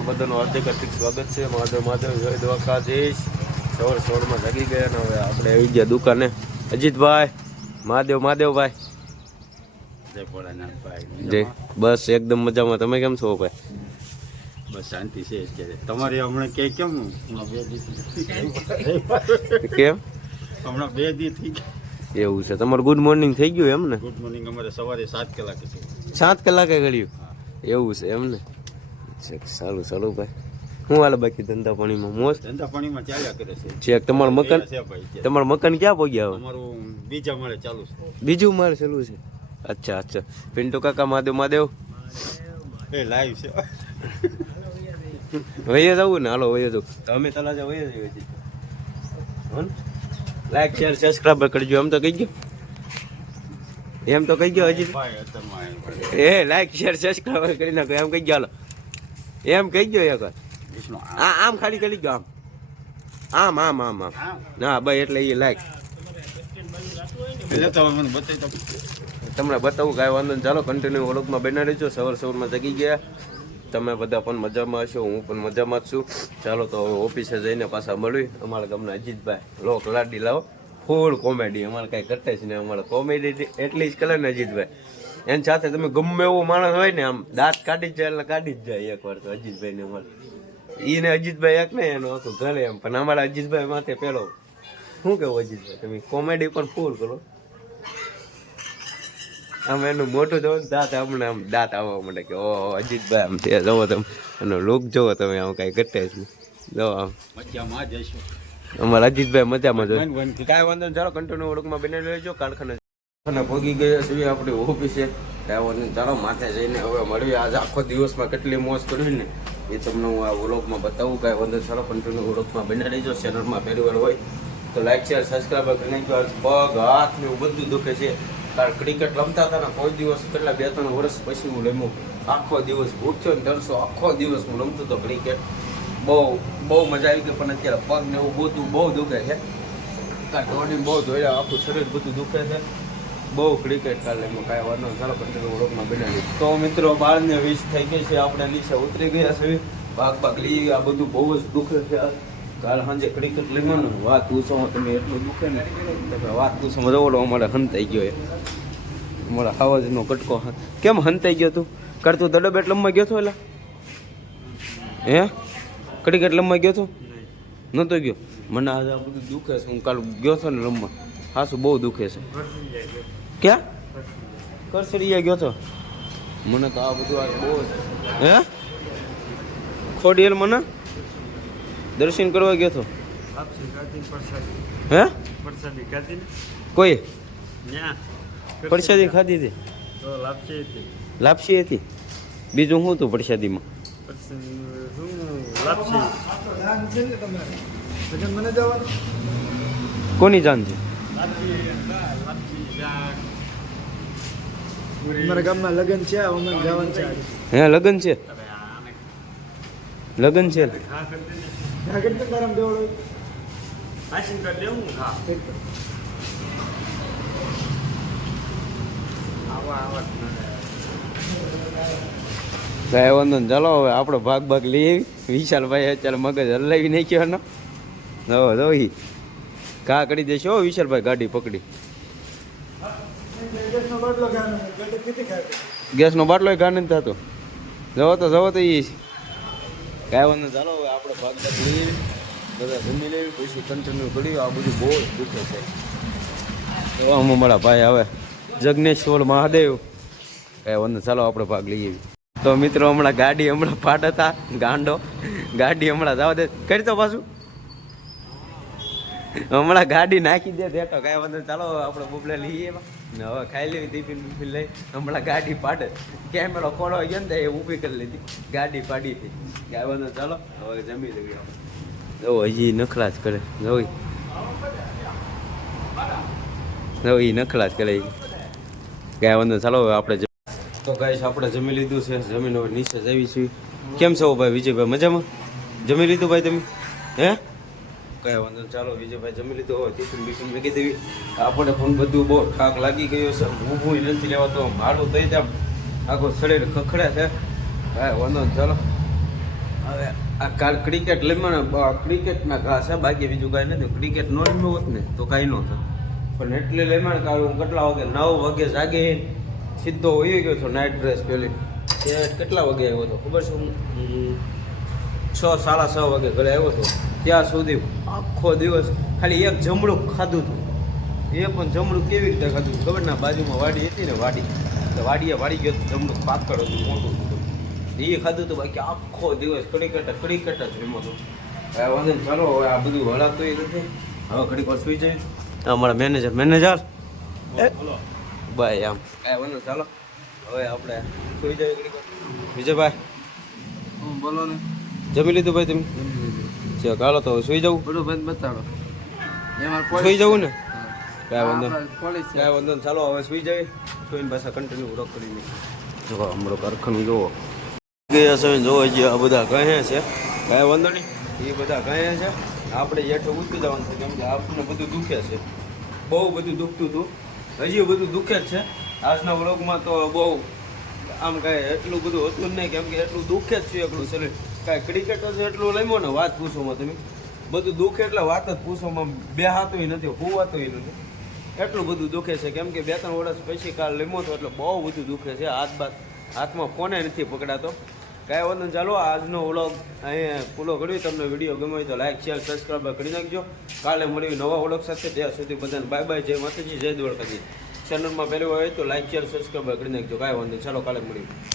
તમારું બધાનું હાર્દિક હાર્દિક સ્વાગત છે. મહાદેવ માધવ જય દ્વારકાધીશ. સવાર સવારમાં જાગી ગયા ને હવે આપણે આવી ગયા દુકાને. અજીતભાઈ મહાદેવ મહાદેવભાઈ. જય બસ એકદમ મજામાં. તમે કેમ છો ભાઈ? બસ શાંતિ છે અત્યારે. તમારે હમણાં કે કેમ? કેમ? હમણાં બે દી થઈ ગયા એવું છે. તમારું ગુડ મોર્નિંગ થઈ ગયું એમ ને? ગુડ મોર્નિંગ અમારે સવારે સાત કલાકે સાત કલાકે ઘડ્યું. એવું છે એમ ને? સારું સારું ભાઈ. હું હાલ બાકી ધંધા પાણીમાં? મોજ? ધંધા પાણીમાં ચાલ્યા કરે છે. ચેક તમારું મકાન? છે તમારું મકાન ક્યાં પોગ્યા હવે? અમારું બીજા માળે ચાલુ છે. બીજું માળ ચાલુ છે? અચ્છા અચ્છા. પિન્ટુ કાકા મહાદેવ મહાદેવ. એ લાઈવ છે. વહીએ જવું ને? હાલો વહીએ જવું તો અમે તલાજા વહીએ જઈએ છીએ. લાઈક શેર સબસ્ક્રાઈબર કરજો. એમ તો કહી ગયો. એમ તો કહી ગયો હજી. એ લાઈક શેર સબસ્ક્રાઈબર કરી નાખો. એમ કહી ગયો હાલો. એમ કહી ગયો એક આ આમ ખાલી કરી ગયો આમ. આમ આમ આમ આમ. ના ભાઈ એટલે એ તો તમને બતાવું કાંઈ વાંધો નહીં. ચાલો કન્ટિન્યુ ઓળખમાં બેના રહેજો. સવાર સવારમાં જગી ગયા. તમે બધા પણ મજામાં હશો હું પણ મજામાં જ છું. ચાલો તો હવે ઓફિસે જઈને પાછા મળવી અમારા ગામના અજીતભાઈ. લોક લાડી લાવો. ફૂલ કોમેડી અમારે કાંઈ કરતા જ નહીં. અમારે કોમેડી એટલી જ કરે ને અજીતભાઈ. એની સાથે તમે ગમે એવો માણસ હોય ને આમ દાંત કાઢી જ જાય એટલે કાઢી જ જાય એકવાર તો અજીતભાઈને અમારે. ઈને અજીતભાઈ એક ને એનું હતું ઘરે એમ પણ અમારા અજીતભાઈ માથે પેલો શું કેવું અજીતભાઈ? તમે કોમેડી પણ ફૂલ કરો. આમ એનું મોટું જોવો દાંત હમણાં આમ દાંત આવવા માંડે કે ઓહો અજીતભાઈ આમ તે જવો તમે. એનો લુક જોવો તમે આમ કાંઈ ઘટે જ નહીં. જોવો આમ. મજામાં જઈશું અમારા અજીતભાઈ મજામાં જો વન વન કાંઈ વાંધો ચાલો કન્ટિન્યુ ઓળખમાં બને લેજો કારખાને અને ભોગી ગયા છીએ આપણી ઓફિસે. નહીં ચાલો માથે જઈને હવે મળીએ. આજે આખો દિવસમાં કેટલી મોજ કરવી ને. એ તમને હું આ વ્લોગમાં બતાવું. કાંઈ વાંધો ચાલો કન્ટિન્યુ વ્લોગમાં બની રહીજો. ચેનલમાં પહેલી હોય તો લાઈક શેર સબસ્ક્રાઈબ કરી નાખ્યો પગ, હાથ ને એવું બધું દુખે છે. કારણ ક્રિકેટ રમતા હતા ને, કોઈ દિવસ કેટલા બે, ત્રણ વર્ષ પછી હું રમ્યું. આખો દિવસ ભૂખ્યો ને દરસો આખો દિવસ હું રમતો હતો ક્રિકેટ બહુ બહુ મજા આવી ગઈ, પણ અત્યારે પગ ને એવું બધું બહુ દુખે છે. કારણ દોડીને બહુ ધોયા આખું શરીર બધું દુખે છે. બહુ ક્રિકેટ કાલે એમાં કાંઈ ન ચાલો કંટ્રોલ ઓળખમાં બનાવી તો મિત્રો, બાળને વીસ થઈ ગઈ છે, આપણે નીચે ઉતરી ગયા છે ભાગ ભાગ લઈ, આ બધું બહુ જ દુઃખે છે. કાલ સાંજે ક્રિકેટ લેવાનું. વાત પૂછો, તમે એટલું દુખે ને? તમે વાત પૂછો રવડો અમારે હંતાઈ ગયો એ. અમારા આવાજનો કટકો કેમ હંતાઈ ગયો તું? કરતું દડો બેટ લંબા ગયો છો એટલે હે? ક્રિકેટ લંબા ગયો છો નતો ગયો? મને આજે આ બધું દુખે છે. હું કાલ ગયો છો ને રમવા હાસું બહુ દુખે છે. ક્યાં? કરસડીયા ગયો તો. મને તો આ બધું આજ બહુ જ- હે? ખોડિયેલ મને? દર્શન કરવા ગયો તો. હે? કોઈ? ને પ્રસાદી ખાધી હતી? તો લાપસી હતી. લાપસી બીજું શું હતું પ્રસાદીમાં? લાપસી. કોની જાન છે? અમારા ગામમાં લગ્ન છે અમે જવાનું છે. હે લગ્ન છે. લગ્ન છે. આગળ તો તારામાં દેવડો વાંધો ચાલો હવે આપણો ભાગ ભાગ લઈ આવી. વિશાલભાઈ અત્યારે મગજ હલાવી નાખ્યો એનો હવે દોહી કા કરી દેશો વિશાલભાઈ ગાડી પકડી ગેસનો બાટલો ખાવાનો છે. ગાડી પીતી ખાય. ગેસનો બાટલો ઘા નથી થતો જવો તો જવો તો એ કાંઈ વાંધો ચાલો હવે આપણે ભાગ બધા જમી લેવી પછી કન્ટિન્યુ પડ્યું આ બધું બહુ જ દુખે છે. તો આમ અમારા ભાઈ હવે જગનેશ્વર મહાદેવ. કાંઈ વાંધો ચાલો આપણે ભાગ લઈ આવી તો મિત્રો, હમણાં ગાડી હમણાં ફાટ હતા, ગાંડો. ગાડી હમણાં જવા દે. કરી તો પાછું. હમણાં ગાડી નાખી દે દેતો કાંઈ વાંધો. ચાલો, આપણે બબલે લઈએ ને હવે ખાઈ લેવી ટિફિન બિફિન લઈ. હમણાં ગાડી પાડે. કેમેરો ખોડો ગયો ને એ ઊભી કરી લીધી. ગાડી પાડી હતી. કાંઈ વાંધો ચાલો. હવે જમી લેવી આપણે. જો, હજી નખલા જ કરે. જોઈ જો એ નખલા જ કરે. કાંઈ વાંધો ચાલો, હવે આપણે તો ગાઈશ આપણે જમી લીધું છે. જમીન હવે નીચે જવી છીએ કેમ છો ભાઈ, વિજયભાઈ, મજામાં? જમી લીધું ભાઈ તમે? હે? કઈ વાંધો. ચાલો, વિજયભાઈ જમી લીધો હોય ટિફિન બિફિન મૂકી દેવી. આપણે પણ બધું બહુ થાક લાગી ગયો છે. ઊભું નથી લેવાતો મારું થઈ જાય આખો શરીર ખખડે છે. કાંઈ વાંધો. ચાલો. હવે આ કાલ ક્રિકેટ લઈને ક્રિકેટના ઘા છે. બાકી બીજું કાંઈ નથી. ક્રિકેટ નો રમ્યો હોત ને તો કાંઈ ન થાય પણ એટલે લેમણ કાલ હું કેટલા વાગે? નવ વાગે જાગે. સીધો હોઈ ગયો છો નાઇટ ડ્રેસ પહેલી કેટલા વાગે આવ્યો હતો ખબર છે? હું છ સાડા છ વાગે ઘરે આવ્યો હતો ત્યાં સુધી આખો દિવસ ખાલી એક જમણું ખાધું હતું એ પણ જમણું કેવી રીતે ખાધું ખબર? ના બાજુમાં વાડી હતી ને વાડી. તો વાડીએ વાડી ગયો તો જમણું પાકડ હતું મોટું હતું. એ ખાધું હતું બાકી આખો દિવસ કડી જ રમ્યો હતો હવે વાંધો નહીં, ચાલો હવે આ બધું હલાતું એ નથી. હવે ઘડીક વાર સુઈ જાય અમારા મેનેજર મેનેજર? ભાઈ આમ. કાંઈ વાંધો નહીં, ચાલો. હવે આપણે સુઈ જઈએ ઘડીક વાર. વિજયભાઈ? બોલો ને? જમી લીધું ભાઈ તમે? ચાલો કાલો તો સુઈ જવું બધું બંધ બતાડો. સુઈ જવું ને? કાંઈ વાંધો. કાંઈ વાંધો. ચાલો હવે સુઈ જઈએ. સુઈને પાછા કન્ટિન્યુ રોક કરીને જો હમણાં કારખાનું જુઓ. ગયા છે જોવો જે આ બધા કહે છે. કાંઈ વાંધો નહીં. એ બધા કહે છે. આપણે જેઠું ઉતરી જવાનું છે કેમ કે આપણને બધું દુખે છે. બહુ બધું દુખતું હતું. હજી બધું દુખે જ છે. આજના વ્લોગમાં તો બહુ આમ કાંઈ એટલું બધું હતું જ નહીં કેમ કે એટલું દુખે જ છે એટલું શરીર. કાંઈ ક્રિકેટ છે એટલું લઈમો ને વાત પૂછોમાં તમે, બધું દુઃખ એટલે વાત જ પૂછોમાં, બે હાથું નથી હોવાતું નથી. એટલું બધું દુખે છે કેમ કે બે ત્રણ વર્ષ પછી કાલ લીમો તો એટલે બહુ બધું દુખે છે, હાથ બાદ હાથમાં ફોને નથી પકડાતો. કાંઈ વાંધો. ચાલો, આજનો વ્લોગ અહીંયા પૂરો કર્યો. તમને વીડિયો ગમે હોય તો લાઈક શેર સબસ્ક્રાઈબ કરી નાખજો. કાલે મળ્યું નવા વ્લોગ સાથે, ત્યાં સુધી બધાને બાય બાય જય માતાજી, જય દ્વારકાજી ચેનલમાં પહેલું હોય તો લાઈક શેર સબસ્ક્રાઈબ કરી નાખજો. કાંઈ વાંધો. ચાલો, કાલે મળ્યું